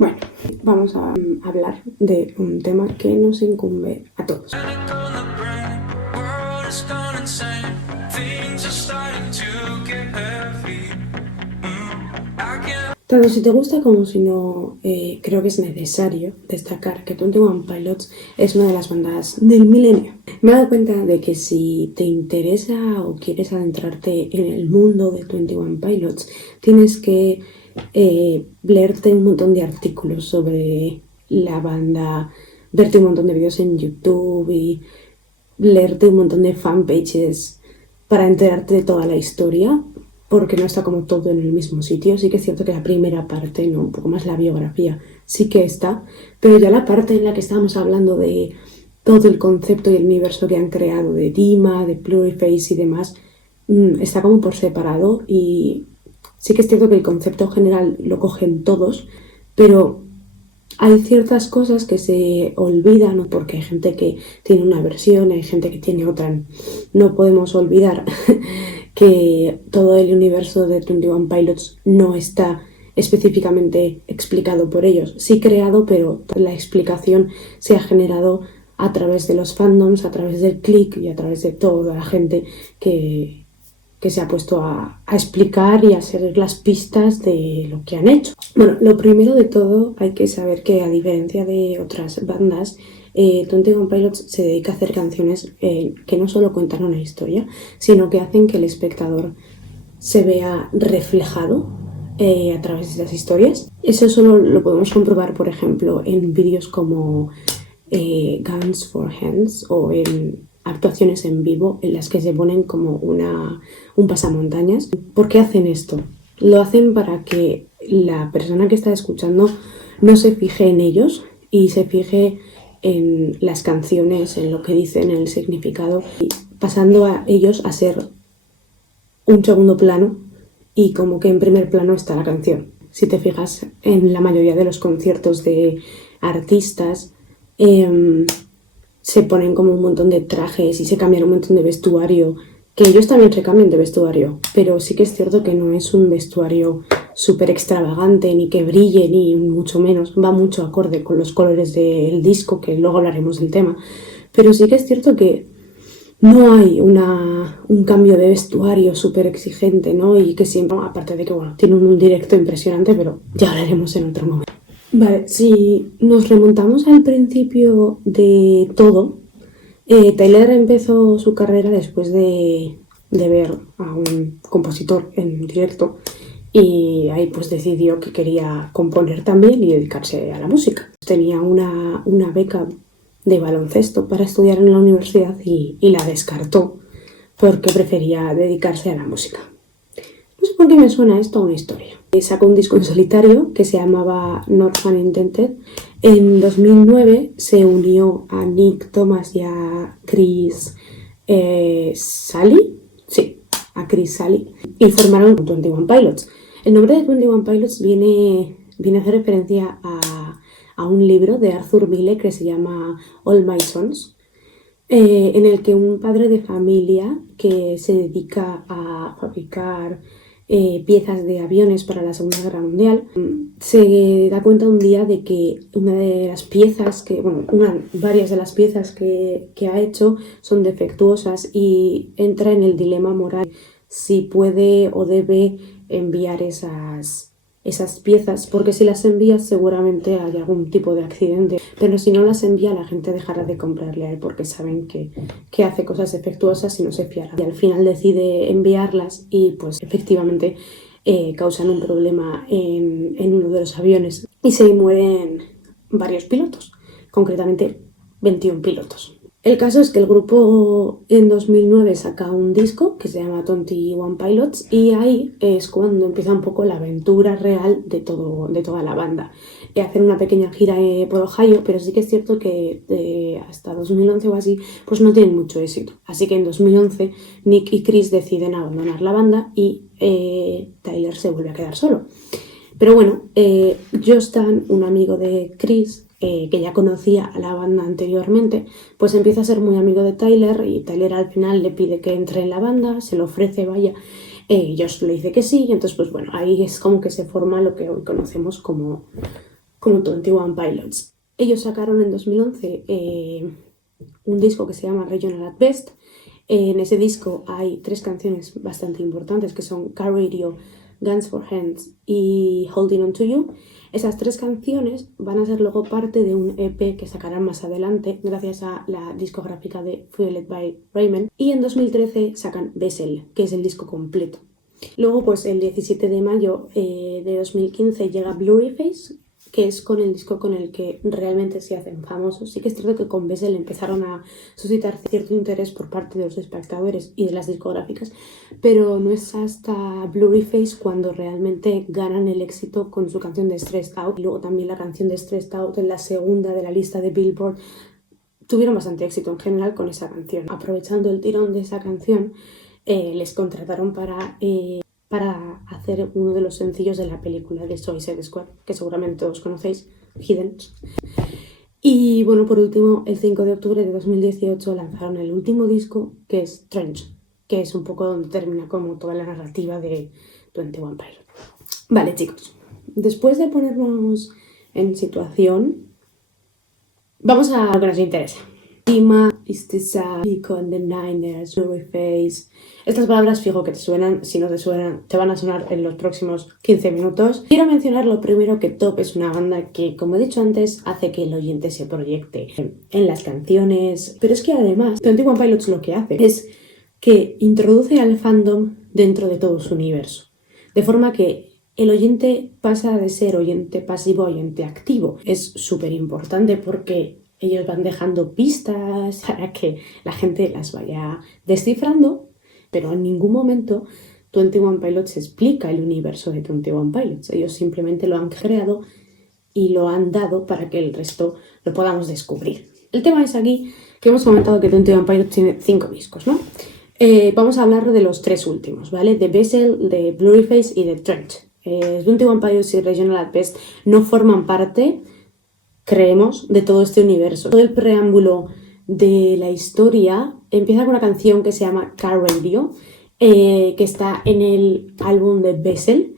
Bueno, vamos a hablar de un tema que nos incumbe a todos. Tanto si te gusta como si no, creo que es necesario destacar que 21 Pilots es una de las bandas del milenio. Me he dado cuenta de que si te interesa o quieres adentrarte en el mundo de 21 Pilots, tienes que leerte un montón de artículos sobre la banda, verte un montón de vídeos en YouTube y leerte un montón de fanpages para enterarte de toda la historia, porque no está como todo en el mismo sitio. Sí que es cierto que la primera parte, ¿no? Un poco más la biografía, sí que está, pero ya la parte en la que estábamos hablando de todo el concepto y el universo que han creado de Dima, de Pluriface y demás, está como por separado, y sí que es cierto que el concepto general lo cogen todos, pero hay ciertas cosas que se olvidan, porque hay gente que tiene una versión, hay gente que tiene otra. No podemos olvidar que todo el universo de 21 Pilots no está específicamente explicado por ellos. Sí creado, pero la explicación se ha generado a través de los fandoms, a través del click y a través de toda la gente que se ha puesto a explicar y a seguir las pistas de lo que han hecho. Bueno, lo primero de todo hay que saber que, a diferencia de otras bandas, 21 Pilots se dedica a hacer canciones que no solo cuentan una historia, sino que hacen que el espectador se vea reflejado a través de las historias. Eso solo lo podemos comprobar, por ejemplo, en vídeos como Guns for Hands o en actuaciones en vivo en las que se ponen como un pasamontañas. ¿Por qué hacen esto? Lo hacen para que la persona que está escuchando no se fije en ellos y se fije en las canciones, en lo que dicen, en el significado, y pasando a ellos a ser un segundo plano y como que en primer plano está la canción. Si te fijas en la mayoría de los conciertos de artistas, se ponen como un montón de trajes y se cambian un montón de vestuario, que ellos también se cambian de vestuario, pero sí que es cierto que no es un vestuario súper extravagante, ni que brille, ni mucho menos. Va mucho acorde con los colores del disco, que luego hablaremos del tema, pero sí que es cierto que no hay un cambio de vestuario súper exigente, ¿no? Y que siempre, aparte de que, bueno, tienen un directo impresionante, pero ya hablaremos en otro momento. Vale, si nos remontamos al principio de todo, Tyler empezó su carrera después de ver a un compositor en directo, y ahí pues decidió que quería componer también y dedicarse a la música. Tenía una beca de baloncesto para estudiar en la universidad y la descartó porque prefería dedicarse a la música. No sé por qué me suena esto a una historia. Sacó un disco en solitario que se llamaba Not Fun Intended. En 2009 se unió a Nick Thomas y a Chris Sally. Sí, a Chris Sally. Y formaron 21 Pilots. El nombre de 21 Pilots viene a hacer referencia a un libro de Arthur Miller que se llama All My Sons, en el que un padre de familia que se dedica a fabricar piezas de aviones para la Segunda Guerra Mundial se da cuenta un día de que varias de las piezas que ha hecho son defectuosas, y entra en el dilema moral si puede o debe enviar esas piezas, porque si las envía seguramente hay algún tipo de accidente, pero si no las envía la gente dejará de comprarle a él porque saben que hace cosas defectuosas y no se fiará. Y al final decide enviarlas y pues efectivamente causan un problema en uno de los aviones y se mueren varios pilotos, concretamente 21 pilotos. El caso es que el grupo en 2009 saca un disco que se llama 21 Pilots, y ahí es cuando empieza un poco la aventura real de toda la banda. Hacen una pequeña gira por Ohio, pero sí que es cierto que hasta 2011 o así pues no tienen mucho éxito. Así que en 2011 Nick y Chris deciden abandonar la banda y Tyler se vuelve a quedar solo. Pero bueno, Josh Stan, un amigo de Chris, que ya conocía a la banda anteriormente, pues empieza a ser muy amigo de Tyler, y Tyler al final le pide que entre en la banda, se lo ofrece, vaya, Josh le dice que sí, y entonces pues bueno, ahí es como que se forma lo que hoy conocemos como como 21 Pilots. Ellos sacaron en 2011 un disco que se llama Regional at Best. En ese disco hay 3 canciones bastante importantes que son Car Radio, Guns for Hands y Holding On To You. Esas 3 canciones van a ser luego parte de un EP que sacarán más adelante gracias a la discográfica de Fueled by Raymond. Y en 2013 sacan Vessel, que es el disco completo. Luego, pues el 17 de mayo de 2015 llega Blurryface, que es con el disco con el que realmente se hacen famosos. Sí que es cierto que con Vessel empezaron a suscitar cierto interés por parte de los espectadores y de las discográficas, pero no es hasta Blurryface cuando realmente ganan el éxito con su canción de Stressed Out. Y luego también la canción de Stressed Out en la segunda de la lista de Billboard. Tuvieron bastante éxito en general con esa canción. Aprovechando el tirón de esa canción, les contrataron para hacer uno de los sencillos de la película de Suicide Squad, que seguramente todos conocéis, Hidden. Y bueno, por último, el 5 de octubre de 2018 lanzaron el último disco, que es Trench, que es un poco donde termina como toda la narrativa de 21 Pilots. Vale, chicos, después de ponernos en situación, vamos a lo que nos interesa. Tima, Istiza, Pico and the Niners, Blurryface. Estas palabras fijo que te suenan, si no te suenan, te van a sonar en los próximos 15 minutos. Quiero mencionar lo primero que Top es una banda que, como he dicho antes, hace que el oyente se proyecte en las canciones. Pero es que además, 21 Pilots lo que hace es que introduce al fandom dentro de todo su universo. De forma que el oyente pasa de ser oyente pasivo a oyente activo. Es súper importante porque ellos van dejando pistas para que la gente las vaya descifrando, pero en ningún momento 21 Pilots explica el universo de 21 Pilots. Ellos simplemente lo han creado y lo han dado para que el resto lo podamos descubrir. El tema es aquí que hemos comentado que 21 Pilots tiene 5 discos, ¿no? Vamos a hablar de los 3 últimos, ¿vale? De Vessel, de Blurryface y de Trench. 21 Pilots y Regional at Best no forman parte, creemos, de todo este universo. Todo el preámbulo de la historia empieza con una canción que se llama Car Radio, que está en el álbum de Vessel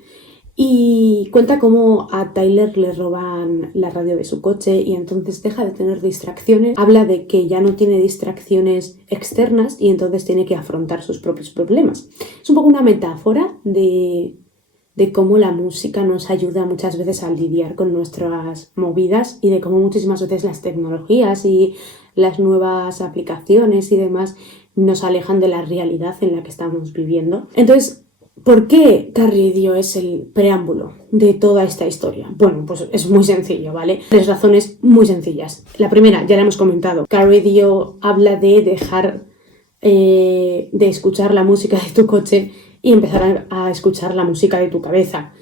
y cuenta cómo a Tyler le roban la radio de su coche y entonces deja de tener distracciones. Habla de que ya no tiene distracciones externas y entonces tiene que afrontar sus propios problemas. Es un poco una metáfora de cómo la música nos ayuda muchas veces a lidiar con nuestras movidas y de cómo muchísimas veces las tecnologías y las nuevas aplicaciones y demás nos alejan de la realidad en la que estamos viviendo. Entonces, ¿por qué Car Radio es el preámbulo de toda esta historia? Bueno, pues es muy sencillo, ¿vale? 3 razones muy sencillas. La primera, ya la hemos comentado. Car Radio habla de dejar de escuchar la música de tu coche y empezar a escuchar la música de tu cabeza.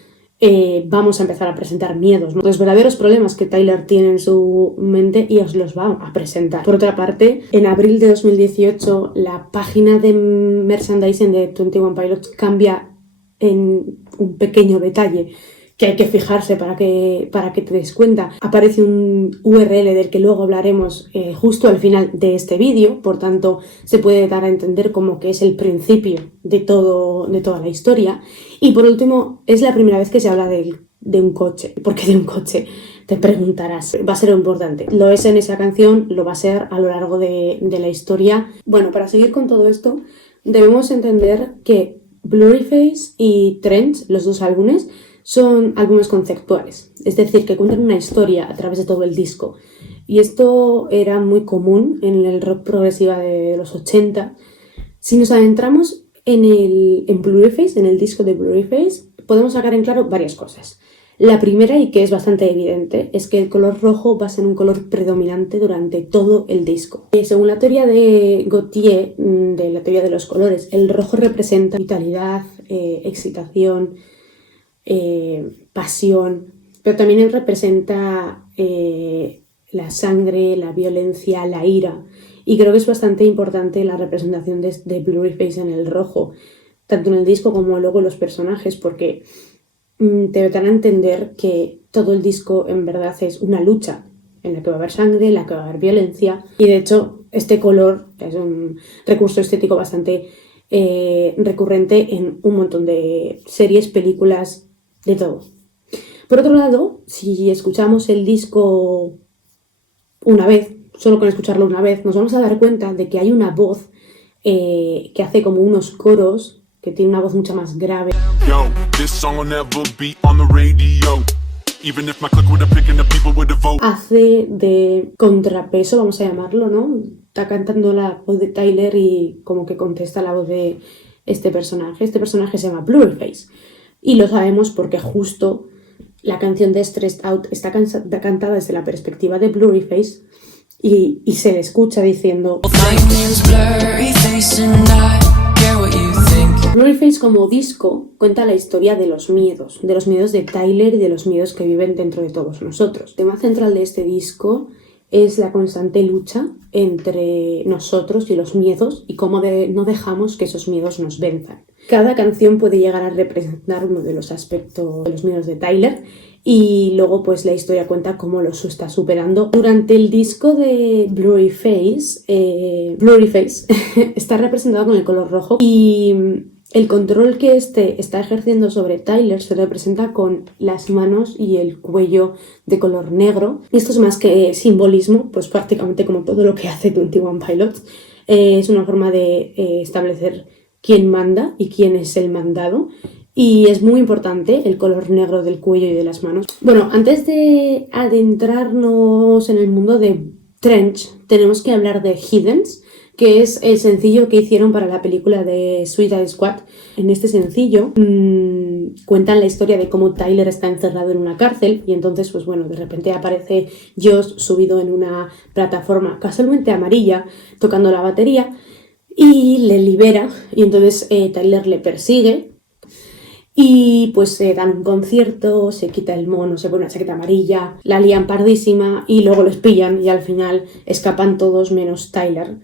Vamos a empezar a presentar miedos, ¿no? Los verdaderos problemas que Tyler tiene en su mente y os los va a presentar. Por otra parte, en abril de 2018 la página de merchandising de 21 Pilots cambia en un pequeño detalle que hay que fijarse para que te des cuenta. Aparece un URL del que luego hablaremos justo al final de este vídeo, por tanto se puede dar a entender como que es el principio de toda la historia. Y por último, es la primera vez que se habla de un coche. ¿Por qué de un coche? Te preguntarás. Va a ser importante. Lo es en esa canción, lo va a ser a lo largo de la historia. Bueno, para seguir con todo esto, debemos entender que Blurryface y Trench, los 2 álbumes, son álbumes conceptuales, es decir, que cuentan una historia a través de todo el disco. Y esto era muy común en el rock progresiva de los 80. Si nos adentramos en Blurryface, en el disco de Blurryface, podemos sacar en claro varias cosas. La primera, y que es bastante evidente, es que el color rojo va a ser un color predominante durante todo el disco. Según la teoría de Gautier, de la teoría de los colores, el rojo representa vitalidad, excitación, pasión, pero también él representa la sangre, la violencia, la ira, y creo que es bastante importante la representación de Blurryface en el rojo, tanto en el disco como luego en los personajes, porque te dan a entender que todo el disco en verdad es una lucha en la que va a haber sangre, en la que va a haber violencia, y de hecho este color es un recurso estético bastante recurrente en un montón de series, películas, de todo. Por otro lado, si escuchamos el disco una vez, solo con escucharlo una vez, nos vamos a dar cuenta de que hay una voz que hace como unos coros, que tiene una voz mucho más grave. Hace de contrapeso, vamos a llamarlo, ¿no? Está cantando la voz de Tyler y como que contesta la voz de este personaje. Este personaje se llama Blurryface. Y lo sabemos porque justo la canción de Stressed Out está cantada desde la perspectiva de Blurryface y se le escucha diciendo... Blurryface como disco cuenta la historia de los miedos de Tyler y de los miedos que viven dentro de todos nosotros. El tema central de este disco es la constante lucha entre nosotros y los miedos y cómo no dejamos que esos miedos nos venzan. Cada canción puede llegar a representar uno de los aspectos de los miedos de Tyler y luego pues la historia cuenta cómo los está superando. Durante el disco de Blurryface está representado con el color rojo y el control que este está ejerciendo sobre Tyler se representa con las manos y el cuello de color negro. Esto es más que simbolismo, pues prácticamente como todo lo que hace 21 Pilots. Es una forma de establecer quién manda y quién es el mandado. Y es muy importante el color negro del cuello y de las manos. Bueno, antes de adentrarnos en el mundo de Trench, tenemos que hablar de Hiddens, que es el sencillo que hicieron para la película de Suicide Squad. En este sencillo cuentan la historia de cómo Tyler está encerrado en una cárcel y entonces, pues bueno, de repente aparece Josh subido en una plataforma casualmente amarilla, tocando la batería y le libera y entonces Tyler le persigue y pues dan un concierto, se quita el mono, se pone una chaqueta amarilla, la lían pardísima y luego los pillan y al final escapan todos menos Tyler,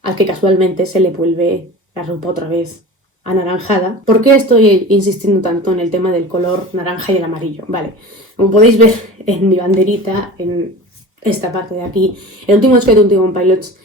al que casualmente se le vuelve la ropa otra vez anaranjada. ¿Por qué estoy insistiendo tanto en el tema del color naranja y el amarillo? Vale, como podéis ver en mi banderita, en esta parte de aquí, el último disco de 21 Pilots,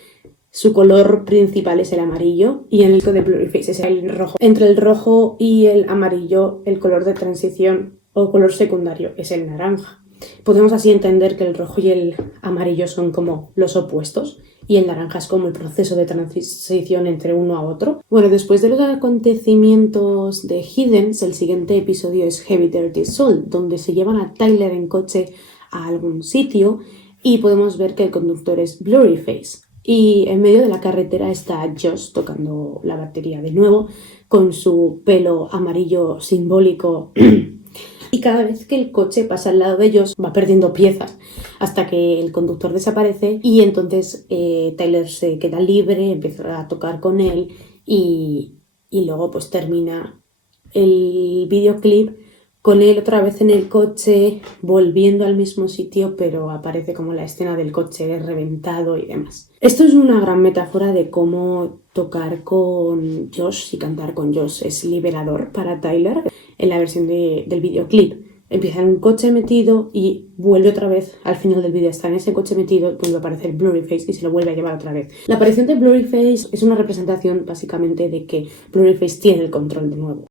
su color principal es el amarillo y en el disco de Blurryface es el rojo. Entre el rojo y el amarillo, el color de transición o color secundario es el naranja. Podemos así entender que el rojo y el amarillo son como los opuestos y el naranja es como el proceso de transición entre uno a otro. Bueno, después de los acontecimientos de Hiddens, el siguiente episodio es Heavy Dirty Soul, donde se llevan a Tyler en coche a algún sitio y podemos ver que el conductor es Blurryface. Y en medio de la carretera está Josh tocando la batería de nuevo, con su pelo amarillo simbólico. Y cada vez que el coche pasa al lado de ellos va perdiendo piezas hasta que el conductor desaparece y entonces Tyler se queda libre, empieza a tocar con él y luego pues termina el videoclip con él otra vez en el coche volviendo al mismo sitio, pero aparece como la escena del coche reventado y demás. Esto es una gran metáfora de cómo tocar con Josh y cantar con Josh es liberador para Tyler. En la versión del videoclip empieza en un coche metido y vuelve otra vez al final del vídeo, está en ese coche metido, vuelve a aparecer Blurryface y se lo vuelve a llevar otra vez. La aparición de Blurryface es una representación básicamente de que Blurryface tiene el control de nuevo.